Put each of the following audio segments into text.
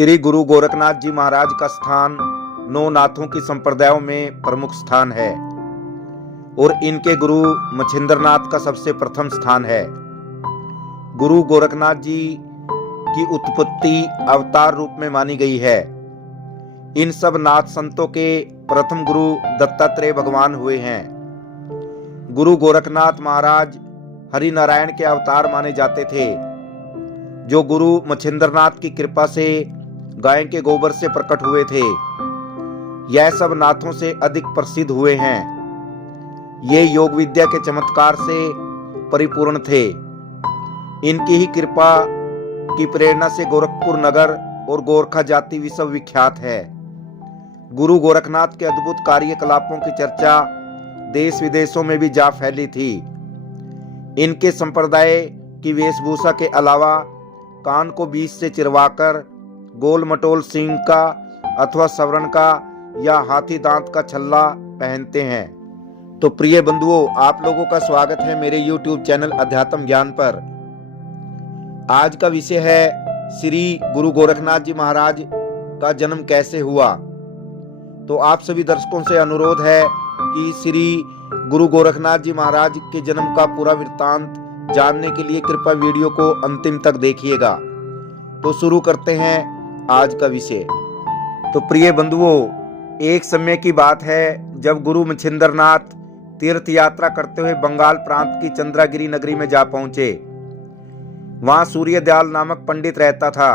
श्री गुरु गोरखनाथ जी महाराज का स्थान नौ नाथों की संप्रदायों में प्रमुख स्थान है और इनके गुरु मच्छिंद्रनाथ का सबसे प्रथम स्थान है। गुरु गोरखनाथ जी की उत्पत्ति अवतार रूप में मानी गई है। इन सब नाथ संतों के प्रथम गुरु दत्तात्रेय भगवान हुए हैं। गुरु गोरखनाथ महाराज हरि नारायण के अवतार माने जाते थे, जो गुरु मच्छिंद्रनाथ की कृपा से गाय के गोबर से प्रकट हुए थे। यह सब नाथों से अधिक प्रसिद्ध हुए हैं। ये योग विद्या के चमत्कार से परिपूर्ण थे। इनकी ही कृपा की प्रेरणा से गोरखपुर नगर और गोरखा जाति विश्व विख्यात है। गुरु गोरखनाथ के अद्भुत कार्यकलापों की चर्चा देश विदेशों में भी जा फैली थी। इनके संप्रदाय की वेशभूषा के अलावा कान को बीच से चिरवाकर गोल मटोल सींग का अथवा सवर्ण का या हाथी दांत का छल्ला पहनते हैं। तो प्रिय बंधुओं, आप लोगों का स्वागत है मेरे YouTube चैनल अध्यात्म ज्ञान पर। आज का विषय है श्री गुरु गोरखनाथ जी महाराज का जन्म कैसे हुआ। तो आप सभी दर्शकों से अनुरोध है कि श्री गुरु गोरखनाथ जी महाराज के जन्म का पूरा वृत्तांत जानने के लिए कृपया वीडियो को अंतिम तक देखिएगा। तो शुरू करते हैं आज का विषय। तो प्रिय बंधुओं, एक समय की बात है जब गुरु मच्छिंद्रनाथ तीर्थ यात्रा करते हुए बंगाल प्रांत की चंद्रागिरी नगरी में जा पहुंचे। वहां सूर्यदयाल नामक पंडित रहता था।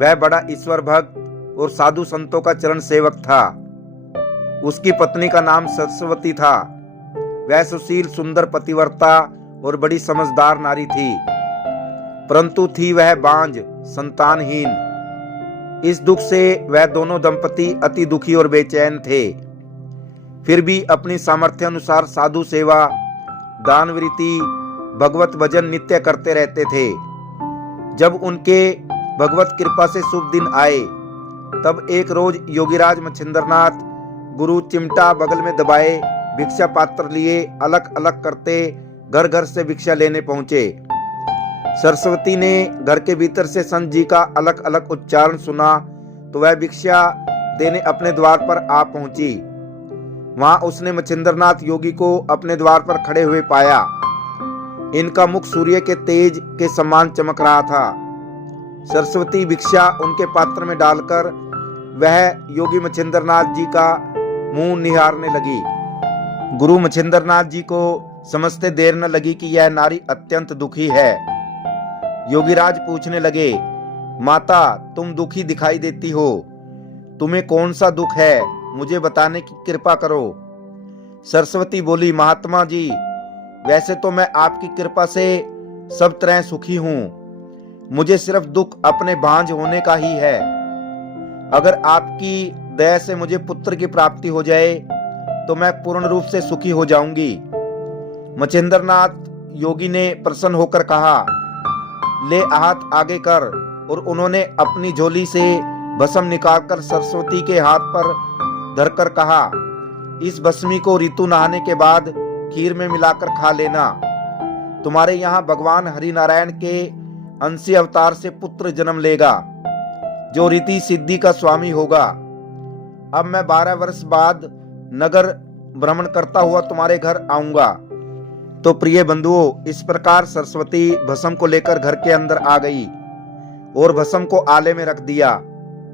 वह बड़ा ईश्वर भक्त और साधु संतों का चरण सेवक था। उसकी पत्नी का नाम सरस्वती था। वह सुशील, सुंदर, पतिव्रता और बड़ी समझदार नारी थी, परंतु थी वह बांझ, संतानहीन। इस दुख से वह दोनों दंपति अति दुखी और बेचैन थे। फिर भी अपनी सामर्थ्य अनुसार साधु सेवा, दानवृत्ति, भगवत भजन नित्य करते रहते थे। जब उनके भगवत कृपा से शुभ दिन आए, तब एक रोज योगीराज मच्छिंद्रनाथ गुरु चिमटा बगल में दबाए भिक्षा पात्र लिए अलग अलग करते घर घर से भिक्षा लेने पहुंचे। सरस्वती ने घर के भीतर से संत जी का अलग अलग उच्चारण सुना तो वह भिक्षा देने अपने द्वार पर आ पहुंची। वहां उसने मच्छिंद्रनाथ योगी को अपने द्वार पर खड़े हुए पाया। इनका मुख सूर्य के तेज के समान चमक रहा था। सरस्वती भिक्षा उनके पात्र में डालकर वह योगी मच्छिंद्रनाथ जी का मुंह निहारने लगी। गुरु मच्छिंद्रनाथ जी को समझते देर न लगी कि यह नारी अत्यंत दुखी है। योगीराज पूछने लगे, माता, तुम दुखी दिखाई देती हो, तुम्हें कौन सा दुख है, मुझे बताने की कृपा करो। सरस्वती बोली, महात्मा जी, वैसे तो मैं आपकी कृपा से सब तरह सुखी हूँ। मुझे सिर्फ दुख अपने भांज होने का ही है। अगर आपकी दया से मुझे पुत्र की प्राप्ति हो जाए तो मैं पूर्ण रूप से सुखी हो जाऊंगी। मच्छिंद्रनाथ योगी ने प्रसन्न होकर कहा, ले हाथ आगे कर। और उन्होंने अपनी झोली से भस्म निकालकर सरस्वती के हाथ पर धरकर कहा, इस भस्मी को ऋतु नहाने के बाद खीर में मिलाकर खा लेना। तुम्हारे यहाँ भगवान हरि नारायण के अंशी अवतार से पुत्र जन्म लेगा, जो रीति सिद्धि का स्वामी होगा। अब मैं 12 वर्ष बाद नगर भ्रमण करता हुआ तुम्हारे घर आऊंगा। तो प्रिय बंधुओं, इस प्रकार सरस्वती भस्म को लेकर घर के अंदर आ गई और भस्म को आले में रख दिया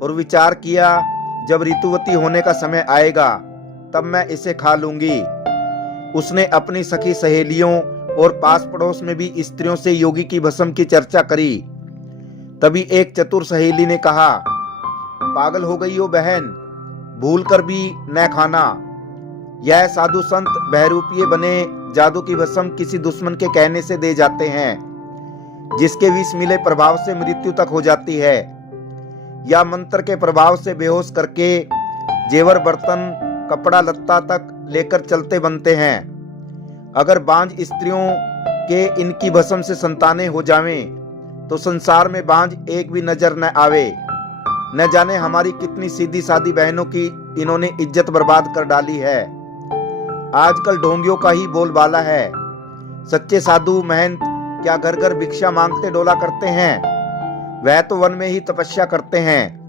और विचार किया, जब ऋतुवती होने का समय आएगा तब मैं इसे खा लूंगी। उसने अपनी सखी सहेलियों और पास पड़ोस में भी स्त्रियों से योगी की भस्म की चर्चा करी। तभी एक चतुर सहेली ने कहा, पागल हो गई हो बहन, भूल कर भी न खाना। यह साधु संत बहरूपीय बने जादू की भस्म किसी दुश्मन के कहने से दे जाते हैं, जिसके विष मिले प्रभाव से मृत्यु तक हो जाती है, या मंत्र के प्रभाव से बेहोश करके जेवर, बर्तन, कपड़ा लत्ता तक लेकर चलते बनते हैं। अगर बांझ स्त्रियों के इनकी भस्म से संतानें हो जावें तो संसार में बांझ एक भी नजर न आवे। न जाने हमारी कितनी सीधी सादी बहनों की इन्होंने इज्जत बर्बाद कर डाली है। आजकल ढोंगियों का ही बोलबाला है। सच्चे साधु महंत क्या घर घर भिक्षा मांगते डोला करते हैं? वह तो वन में ही तपस्या करते हैं,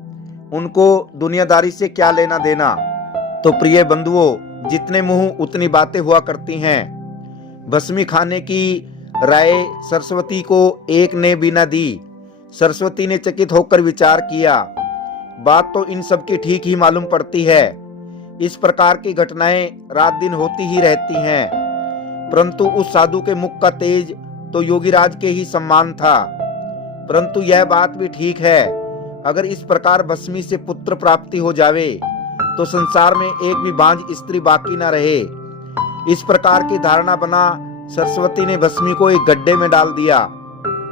उनको दुनियादारी से क्या लेना देना। तो प्रिय बंधुओं, जितने मुंह उतनी बातें हुआ करती हैं। भस्मी खाने की राय सरस्वती को एक ने भी न दी। सरस्वती ने चकित होकर विचार किया, बात तो इन सब की ठीक ही मालूम पड़ती है। इस प्रकार की घटनाएं रात दिन होती ही रहती हैं, परंतु उस साधु के मुख का तेज तो योगीराज के ही सम्मान था। परंतु यह बात भी ठीक है, अगर इस प्रकार भस्मी से पुत्र प्राप्ति हो जावे तो संसार में एक भी बांझ स्त्री बाकी न रहे। इस प्रकार की धारणा बना सरस्वती ने भस्मी को एक गड्ढे में डाल दिया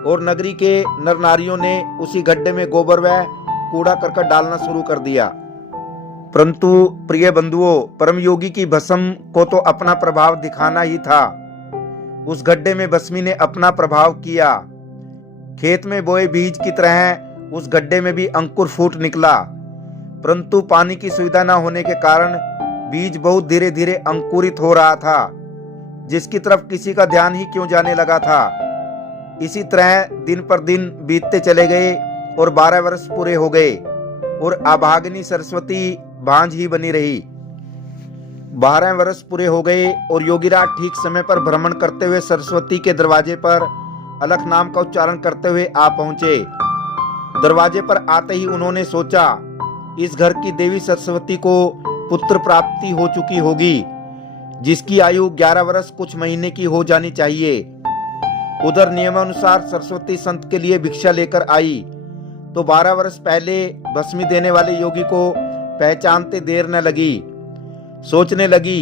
और नगरी के नर नारियों ने उसी गड्ढे में गोबर व कूड़ा करकट डालना शुरू कर दिया। परंतु प्रिय बंधुओं, परम योगी की भस्म को तो अपना प्रभाव दिखाना ही था। उस गड्ढे में भस्मी ने अपना प्रभाव किया। खेत में बोए बीज की तरह उस गड्ढे में भी अंकुर फूट निकला, परंतु पानी की सुविधा न होने के कारण बीज बहुत धीरे धीरे अंकुरित हो रहा था, जिसकी तरफ किसी का ध्यान ही क्यों जाने लगा था। इसी तरह दिन पर दिन बीतते चले गए और 12 वर्ष पूरे हो गए और अभागिनी सरस्वती भांज ही बनी रही। 12 वर्ष पूरे हो गए और योगीराज ठीक समय पर भ्रमण करते हुए सरस्वती के दरवाजे पर अलख नाम का उच्चारण करते हुए आ पहुंचे। दरवाजे पर आते ही उन्होंने सोचा, इस घर की देवी सरस्वती को पुत्र प्राप्ति हो चुकी होगी, जिसकी आयु 11 वर्ष कुछ महीने की हो जानी चाहिए। उधर नियमानुसार सरस्वती संत के लिए भिक्षा लेकर आई तो 12 वर्ष पहले भस्मी देने वाले योगी को पहचानते देर न लगी। सोचने लगी,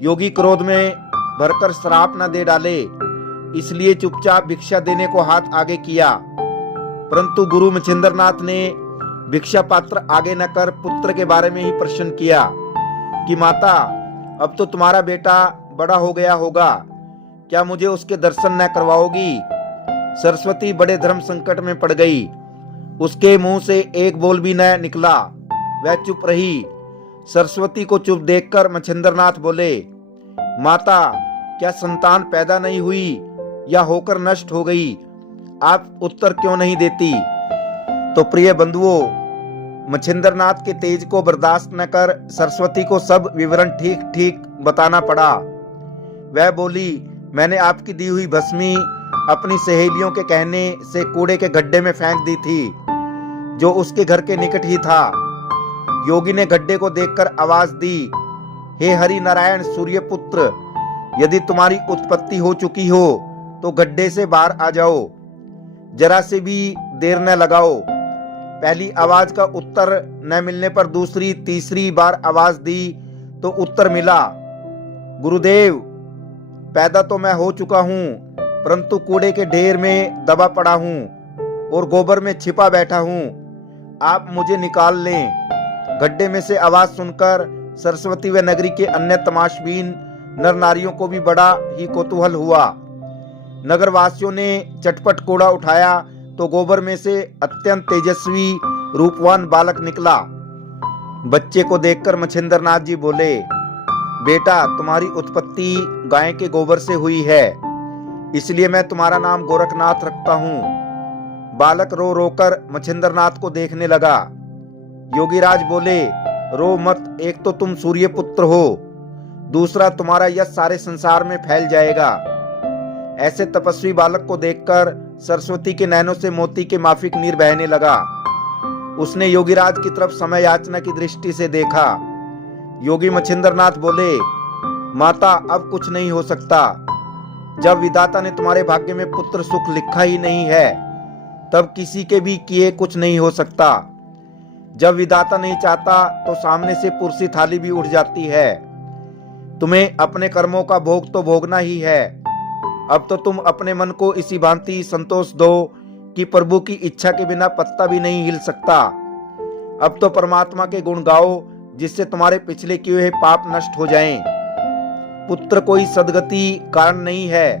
योगी क्रोध में भरकर श्राप न दे डाले, इसलिए चुपचाप भिक्षा देने को हाथ आगे किया। परंतु गुरु मच्छिंद्रनाथ ने भिक्षा पात्र आगे न कर पुत्र के बारे में ही प्रश्न किया कि माता, अब तो तुम्हारा बेटा बड़ा हो गया होगा, क्या मुझे उसके दर्शन न करवाओगी? सरस्वती बड़े धर्म संकट में पड़ गई। उसके मुंह से एक बोल भी न निकला, वह चुप रही। सरस्वती को चुप देखकर मच्छिंद्रनाथ बोले, माता, क्या संतान पैदा नहीं हुई या होकर नष्ट हो गई? आप उत्तर क्यों नहीं देती? तो प्रिय बंधुओं, मच्छिंद्रनाथ के तेज को बर्दाश्त न कर सरस्वती को सब विवरण ठीक ठीक बताना पड़ा। वह बोली, मैंने आपकी दी हुई भस्मी अपनी सहेलियों के कहने से कूड़े के गड्ढे में फेंक दी थी, जो उसके घर के निकट ही था। योगी ने गड्ढे को देखकर आवाज दी, हे हरि नारायण सूर्य पुत्र, यदि तुम्हारी उत्पत्ति हो चुकी हो तो गड्ढे से बाहर आ जाओ, जरा से भी देर न लगाओ। पहली आवाज का उत्तर न मिलने पर दूसरी तीसरी बार आवाज दी तो उत्तर मिला, गुरुदेव, पैदा तो मैं हो चुका हूं, परंतु कूड़े के ढेर में दबा पड़ा हूं और गोबर में छिपा बैठा हूं, आप मुझे निकाल लें। गड्ढे में से आवाज सुनकर सरस्वती व नगरी के अन्य तमाशबीन नर नारियों को भी बड़ा ही कौतूहल हुआ। नगरवासियों ने चटपट कूड़ा उठाया तो गोबर में से अत्यंत तेजस्वी रूपवान बालक निकला। बच्चे को देखकर मच्छिंद्रनाथ जी बोले, बेटा, तुम्हारी उत्पत्ति गाय के गोबर से हुई है, इसलिए मैं तुम्हारा नाम गोरखनाथ रखता हूँ। बालक रो रोकर मच्छिंद्रनाथ को देखने लगा। योगीराज बोले, रो मत, एक तो तुम सूर्य पुत्र हो, दूसरा तुम्हारा यश सारे संसार में फैल जाएगा। ऐसे तपस्वी बालक को देखकर सरस्वती के नैनों से मोती के माफिक नीर बहने लगा। उसने योगीराज की तरफ समय याचना की दृष्टि से देखा। योगी मच्छिंद्रनाथ बोले, माता, अब कुछ नहीं हो सकता। जब विधाता ने तुम्हारे भाग्य में पुत्र सुख लिखा ही नहीं है, तब किसी के भी किए कुछ नहीं हो सकता। जब विधाता नहीं चाहता तो सामने से पुरसी थाली भी उठ जाती है। तुम्हें अपने कर्मों का भोग तो भोगना ही है। अब तो तुम अपने मन को इसी भांति संतोष दो कि प्रभु की इच्छा के बिना पत्ता भी नहीं हिल सकता। अब तो परमात्मा के गुण गाओ, जिससे तुम्हारे पिछले किए हुए पाप नष्ट हो जाएं। पुत्र कोई सदगति कारण नहीं है।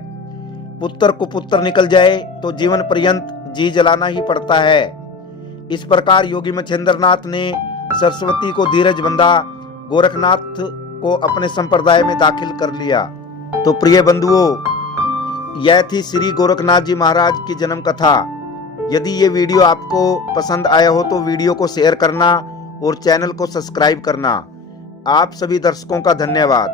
पुत्र को पुत्र निकल जाए तो जीवन पर्यंत जी जलाना ही पड़ता है। इस प्रकार योगी मच्छिंद्रनाथ ने सरस्वती को धीरज बंधा गोरखनाथ को अपने संप्रदाय में दाखिल कर लिया। तो प्रिय बंधुओं, यह थी श्री गोरखनाथ जी महाराज की जन्म कथा। यदि ये वीडियो आपको पसंद आया हो तो वीडियो को शेयर करना और चैनल को सब्सक्राइब करना। आप सभी दर्शकों का धन्यवाद।